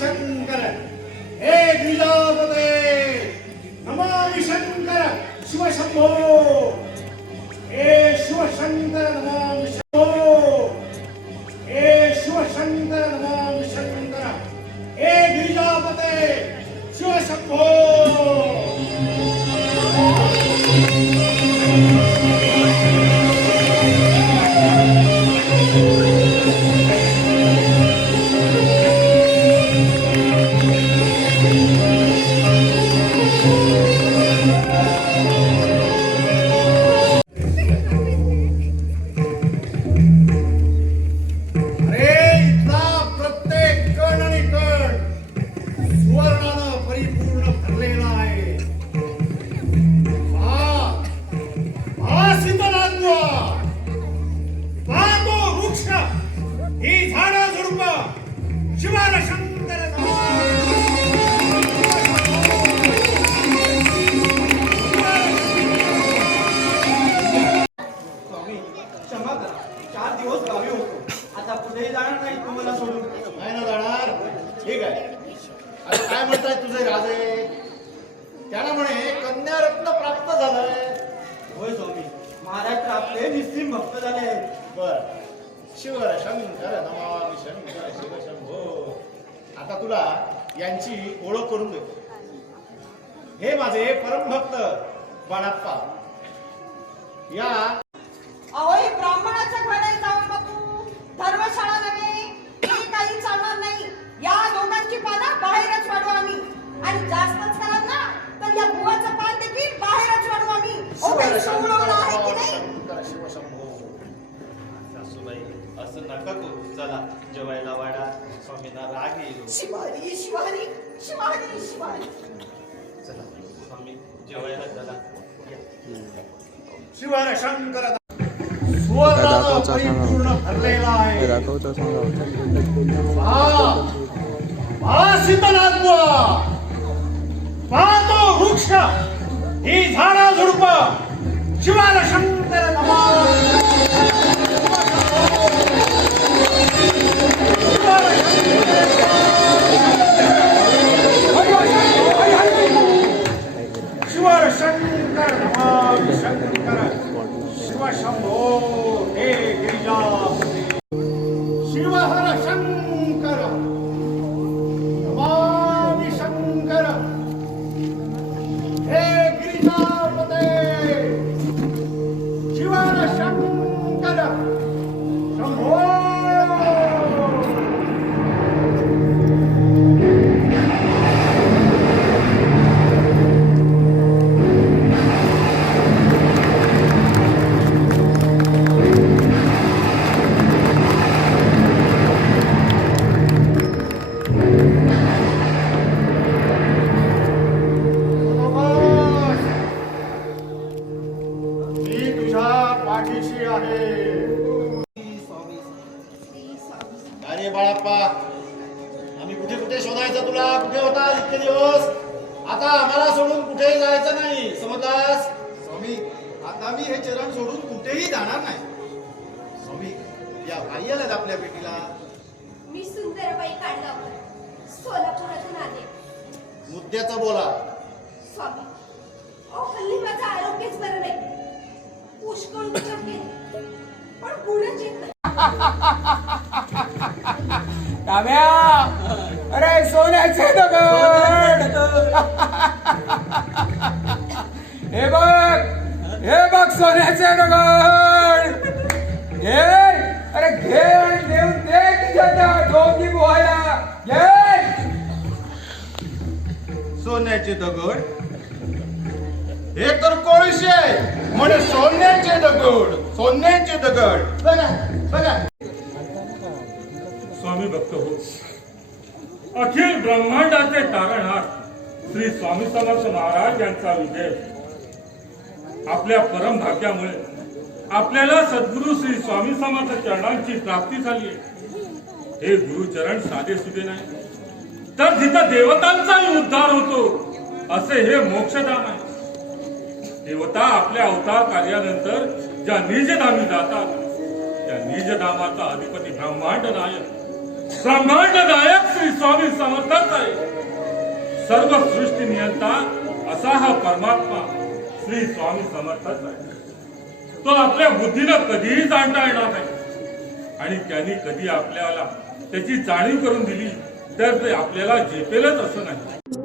ಶಂಕರ ಹೇ ದ್ವಿಜಾಪತೆ ನಮಾಮಿ ಶಂಕರ ಶಿವಶಂಭೋ ಹೇ ಶಿವಶಂಕರ अरे राजे. त्याला म्हणे कन्यारत्न प्राप्त झालंय. होय स्वामी. महाराज आपले निस्सिम भक्त झाले. बर. शिवर शंकर नमामि शंकर शिव शंभो. आता तुला यांची ओळख करून देतो. हे माझे परमभक्त बाळाप्पा. या आम्ही आहे की नाही सासूबाई असं नका करू चला जेवायला वाडा स्वामींना राग येईल शिवारी शिवारी शिवारी शिवारी चला स्वामी जेवायला चला शंकर परिपूर्ण भरलेला आहे सांगा पाहतो वृक्ष ही झाडा झुडप शिवाला शंकर नमामि शिवर शंकर नमामि शंकर शिव शंभो पाठीशी आहे. अरे बाळाप्पा आम्ही कुठे कुठे शोधायचं तुला? कुठे होता इतके दिवस? आता आम्हाला सोडून कुठेही जायचं नाही समजलास? स्वामी आता मी हे चरण सोडून कुठेही जाणार नाही. स्वामी या आई आल्यात आपल्या भेटीला मी सुंदरबाई कांडावर सोलापुरातून आले. मुद्द्याचं बोला. स्वामी ओ हल्ली माझं आरोग्यच बरं नाही. पुष्कळ डाव्या अरे सोन्याचे दगड हे बघ! हे बघ सोन्याचे दगड घे! अरे घे आणि देऊन दे तिच्या डोकी बोहायला घे! सोन्याचे दगड? हे तर कोळशे! म्हणे सोन्याचे दगड सोन्याचे दगड. बघा बघा. स्वामी भक्त हो. अखिल ब्रह्मांडाचे तारणहार श्री स्वामी समर्थ महाराज यांचा विजय. आपल्या परम भाग्यामुळे आपल्याला सद्गुरू श्री स्वामी समर्थ चरणांची प्राप्ती झाली आहे. हे गुरुचरण साधे सुधे नाही. तर जिथं देवतांचाही उद्धार होतो असे हे मोक्षधाम आहे. देवता आपल्या अवतार कार्यानंतर ज्या निजधामी जातात त्या निजधामाचा अधिपती ब्रह्मांड नायक ब्रह्मांड नायक श्री स्वामी समर्थच आहे. सर्व सृष्टी नियंता असा हा परमात्मा श्री स्वामी समर्थच आहे. तो आपल्या बुद्धीनं कधीही जाणता येणार नाही. आणि त्यांनी कधी आपल्याला त्याची जाणीव करून दिली तर ते आपल्याला झेपेलच असं नाही.